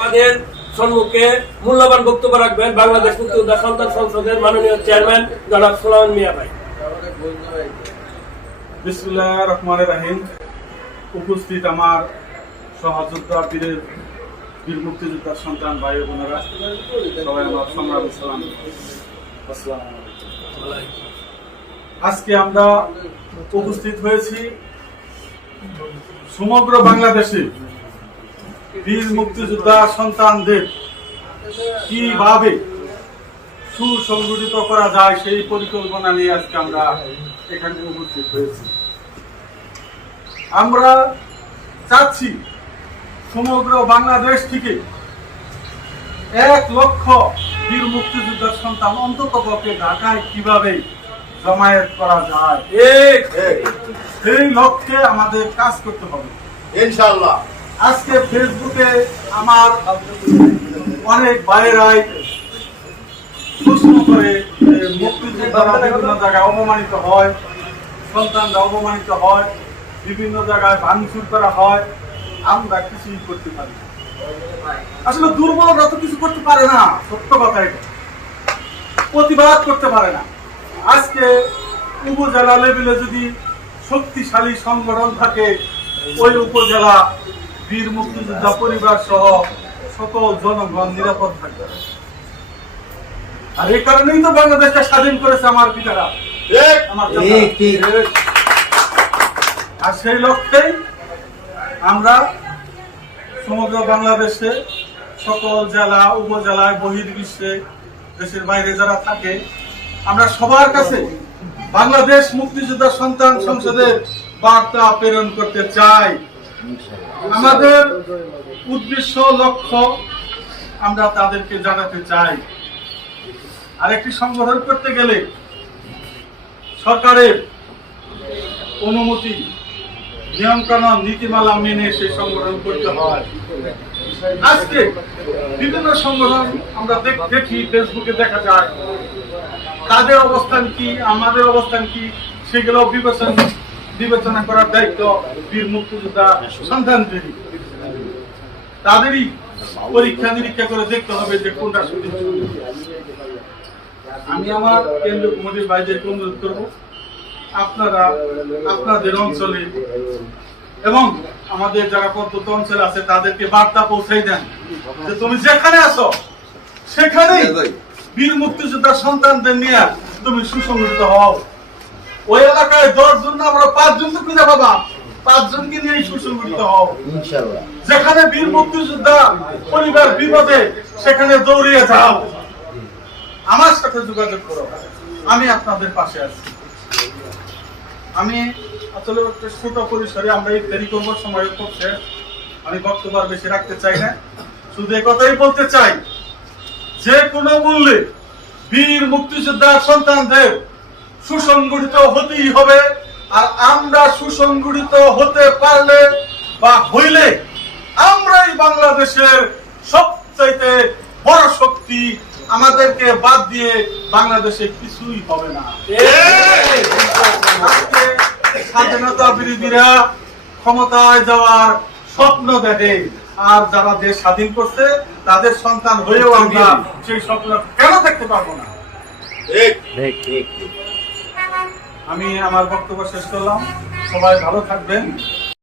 আমাদের সম্মুখে মূল্যবান বক্তব্য রাখবেন বাংলাদেশ মুক্তিযোদ্ধা সন্তান সংসদের মাননীয় চেয়ারম্যান জনাব সুলাইমান মিয়া ভাই। বিসমিল্লাহির রহমানির রহিম। উপস্থিত আমার সহযোদ্ধা বীর মুক্তিযোদ্ধার সন্তান ভাই বোনেরা, সবাই আমার সংগ্রামী সালাম। আসসালামু আলাইকুম। আজকে আমরা উপস্থিত হয়েছি সমগ্র বাংলাদেশে বীর মুক্তিযোদ্ধা সন্তানদের কিভাবে সুসংগঠিত করা যায় সেই পরিকল্পনা নিয়ে আজকে আমরা এখানে উপস্থিত হয়েছি। আমরা চাচ্ছি সমগ্র বাংলাদেশ থেকে 1 লক্ষ বীর মুক্তিযোদ্ধার সন্তান অন্তত পক্ষে ঢাকায় কিভাবে জমায়েত করা যায়, সেই লক্ষ্যে আমাদের কাজ করতে হবে ইনশাআল্লাহ। আজকে ফেসবুকে আমার অনেক ভাইয়েরাই প্রশ্ন করে মুক্তিযোদ্ধারা বিভিন্ন জায়গায় অপমানিত হয়, সন্তানরা অপমানিত হয়, বিভিন্ন জায়গায় ভাঙচুর করা হয়, আমরা কিছুই করতে পারি না। আসলে দুর্বলরা তো কিছু করতে পারে না, সত্য কথা এটা, প্রতিবাদ করতে পারে না। আজকে উপজেলা লেভেলে যদি শক্তিশালী সংগঠন থাকে, ওই উপজেলা বীর মুক্তিযোদ্ধা পরিবার সহ সকল জনগণ নিরাপদ থাকবে। আর এই কারণেই তো বাংলাদেশকে স্বাধীন করেছে আমার পিতারা, আমার চাচারা। আর সেই লক্ষ্যেই আমরা সমগ্র বাংলাদেশে সকল জেলা উপজেলায় বহির্বিশ্বে দেশের বাইরে যারা থাকে, আমরা সবার কাছে বাংলাদেশ মুক্তিযোদ্ধা সন্তান সংসদের বার্তা প্রেরণ করতে চাই। আমাদের উদ্দেশ্য লক্ষ্য আমরা তাদেরকে জানাতে চাই। আরেকটি সংগঠন করতে গেলে সরকারের অনুমতি, নিয়মকানুন, নীতিমালা মেনে সেই সংগঠন করতে হয়। আজকে বিভিন্ন সংগঠন আমরা দেখি, ফেসবুকে দেখা যায়, তাদের অবস্থান কি, আমাদের অবস্থান কি, সেগুলো বিবেচনা করার দায়িত্ব বীর মুক্তিযোদ্ধা সন্তানদেরই। তাদেরই পরীক্ষা নিরীক্ষা করে দেখতে হবে যে কোনটা সঠিক। আমি আমার কেন্দ্রীয় কমিটির ভাইদেরকে অনুরোধ করবো, আপনারা আপনাদের অঞ্চলে এবং আমাদের যারা প্রত্যন্ত অঞ্চলে আছে তাদেরকে বার্তা পৌঁছাই দেন যে তুমি যেখানে আছো সেখানেই বীর মুক্তিযোদ্ধা সন্তানদের নিয়ে তুমি সুসংগঠিত হও। ওই এলাকায় 10 জন না, আমরা 5 জন তো খুঁজে পাবা, 5 জনকে নিয়ে সুসংগঠিত হও ইনশাআল্লাহ। যেখানে বীর মুক্তিযোদ্ধা পরিবার বিপদে সেখানে দৌড়িয়ে যাও, আমার সাথে যোগাযোগ করো, আমি আপনাদের পাশে আছি। আমি আসলে একটা ছোট পরিসরে আমরা এই দেরি করবার সময় করছে, আমি বক্তব্য আর বেশি রাখতে চাই না, শুধু এই কথাই বলতে চাই, যে কোনো মূল্যে বীর মুক্তিযোদ্ধা সন্তানদের সুসংগঠিত হতেই হবে। আর আমরা সুসংগঠিত হতে পারলে বা হইলে আমরাই বাংলাদেশের সবচাইতে বড় শক্তি। আমাদেরকে বাদ দিয়ে বাংলাদেশে কিছুই হবে না। আজকে স্বাধীনতা বিরোধীরা ক্ষমতায় যাওয়ার স্বপ্ন দেখে, আর যারা দেশ স্বাধীন করছে তাদের সন্তান হয়েও আমরা সেই স্বপ্ন কেন দেখতে পারবো না? আমি আমার বক্তব্য শেষ করলাম। সবাই ভালো থাকবেন।